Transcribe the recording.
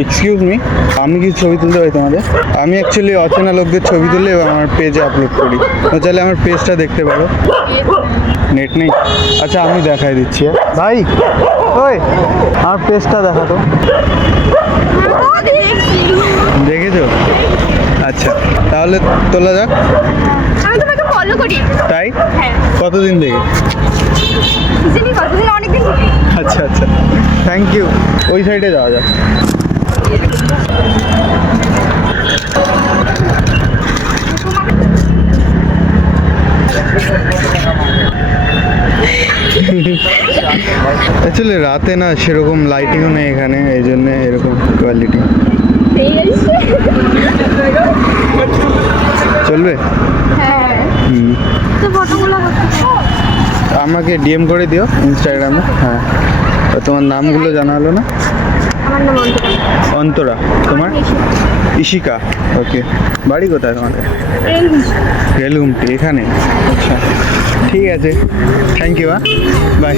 Excuse me, আমি কি ছবি তুলতে পারি তোমাদের? আমি অ্যাকচুয়ালি অচেনা লোকদের ছবি তুলে এবং আমার পেজে আপলোড করি, তো চাইলে আমার পেজটা দেখতে পারো। নেট নেই? আচ্ছা আমি দেখাই দিচ্ছি। ভাই ওই আমার পেজটা দেখাতো। দেখেছো? আচ্ছা তাহলে তোলা যাক। আমি তোমাকে ফলো করি। তাই? হ্যাঁ। কতদিন থেকে? কতদিন, অনেকদিন থেকে। আচ্ছা আচ্ছা, থ্যাংক ইউ। ওই সাইডে যাওয়া যাক। অ্যাকচুয়ালি রাতে না সেরকম লাইটিংও নেই এখানে, এই জন্য এরকম কোয়ালিটি। চলবে? হ্যাঁ। হুম, তো ফটোগুলো আমাকে ডিএম করে দিও ইনস্টাগ্রামে। হ্যাঁ, তো তোমার নামগুলো জানা হলো না? আমার নাম অন্তরা। অন্তরা। তোমার? ইশিকা। ওকে, বাড়ি কোথায় তোমাদের? রেলুমটি এখানে। আচ্ছা ঠিক আছে, থ্যাংক ইউ। বাই।